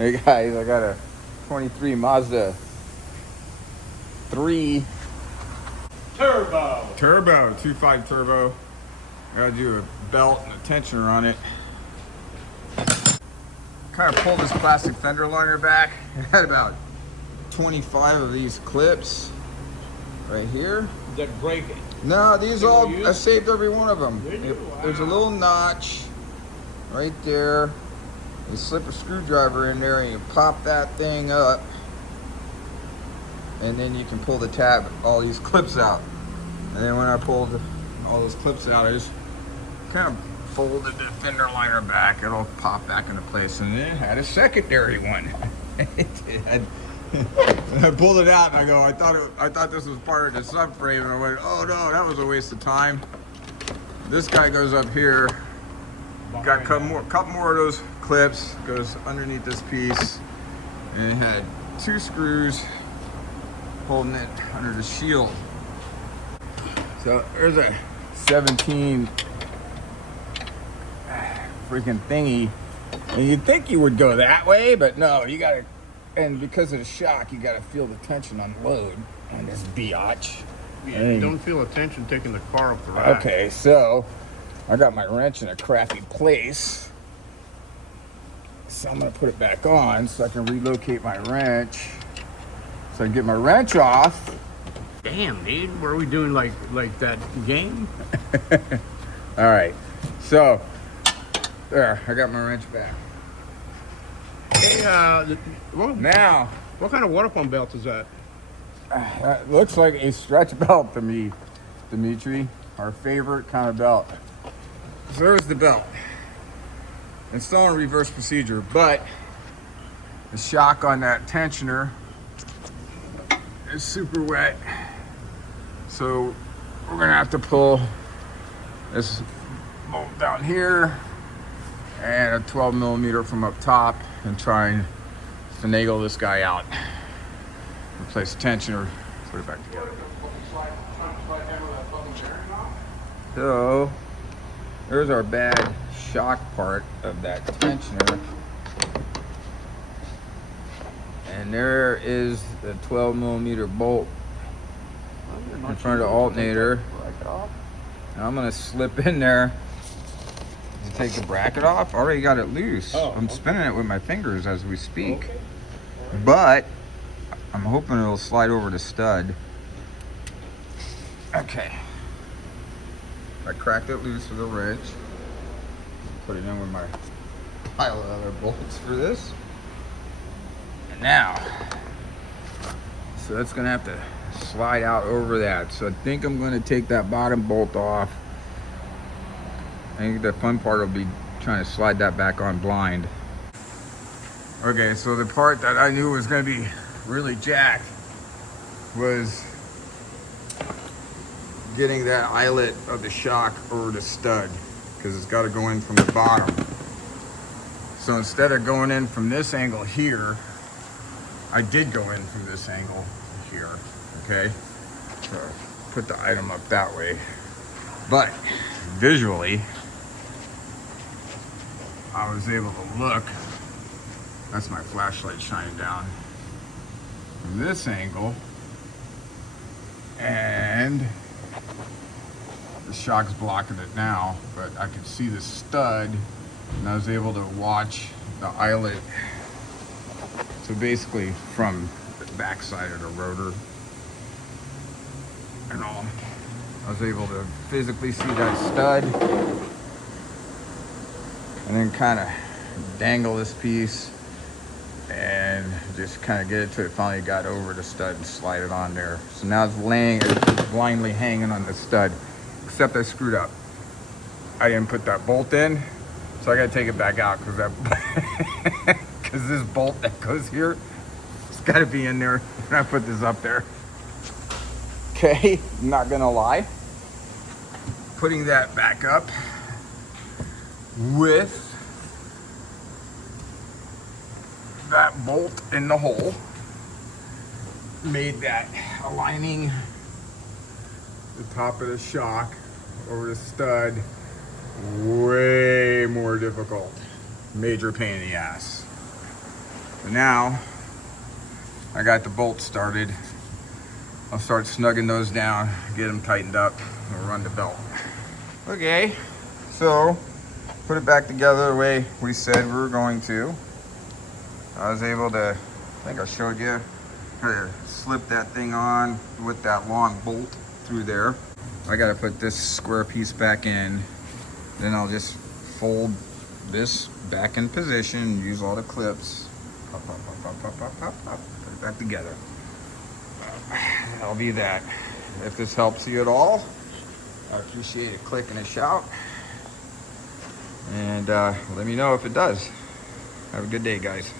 Hey guys, I got a 23 Mazda 3 Turbo. 2.5 turbo. I gotta do a belt and a tensioner on it. Kind of pulled this plastic fender liner back. It had about 25 of these clips right here. That break it. No, these all, use? I saved every one of them. Wow. There's a little notch right there. You slip a screwdriver in there and you pop that thing up, and then you can pull the tab, all these clips out. And then when I pulled all those clips out, I just kind of folded the fender liner back. It'll pop back into place. And then it had a secondary one. I pulled it out and I go, I thought this was part of the subframe, and I went, oh no, that was a waste of time. This guy goes up here. Got a couple more of those clips, goes underneath this piece, and it had 2 screws holding it under the shield. So there's a 17 freaking thingy, and you'd think you would go that way, but no, you gotta, and because of the shock, you gotta feel the tension unload on this biatch. Yeah, you don't feel a tension taking the car up the rack. Okay, so I got my wrench in a crappy place, so I'm gonna put it back on so I can relocate my wrench, so I can get my wrench off. Damn, dude, what are we doing like that game? All right, so there, I got my wrench back. Hey, Now, what kind of water pump belt is that? that looks like a stretch belt to me, Dimitri, our favorite kind of belt. So there's the belt. It's still in reverse procedure, but the shock on that tensioner is super wet. So we're gonna have to pull this bolt down here and a 12 millimeter from up top and try and finagle this guy out. Replace the tensioner, put it back together. So there's our bad shock part of that tensioner. And there is the 12 millimeter bolt in front of the alternator. And I'm gonna slip in there to take the bracket off. Already got it loose. I'm spinning it with my fingers as we speak. But I'm hoping it'll slide over the stud. Okay. I cracked it loose with a wrench. Put it in with my pile of other bolts for this. And now, so that's gonna have to slide out over that. So I think I'm gonna take that bottom bolt off. I think the fun part will be trying to slide that back on blind. Okay, so the part that I knew was gonna be really jacked was getting that eyelet of the shock over the stud, because it's got to go in from the bottom. So instead of going in from this angle here, I did go in from this angle here, okay? So put the item up that way. But visually, I was able to look, that's my flashlight shining down, from this angle, and the shock's blocking it now, but I could see the stud, and I was able to watch the eyelet. So basically from the backside of the rotor and all, I was able to physically see that stud, and then kind of dangle this piece and just kind of get it to it finally got over the stud and slide it on there. So now it's blindly hanging on the stud, except I screwed up. I didn't put that bolt in, so I gotta take it back out because this bolt that goes here, it's gotta be in there when I put this up there. Okay, not gonna lie. Putting that back up with that bolt in the hole made that aligning the top of the shock over the stud way more difficult. Major pain in the ass. But now I got the bolts started. I'll start snugging those down, get them tightened up, and we'll run the belt. Okay, so put it back together the way we said we were going to. I was able to, I think I showed you how to slip that thing on with that long bolt through there. I gotta put this square piece back in, then I'll just fold this back in position, use all the clips, pop, pop, pop, pop, pop, pop, pop, pop, put it back together. That'll be that. If this helps you at all, I appreciate a click and a shout. And let me know if it does. Have a good day, guys.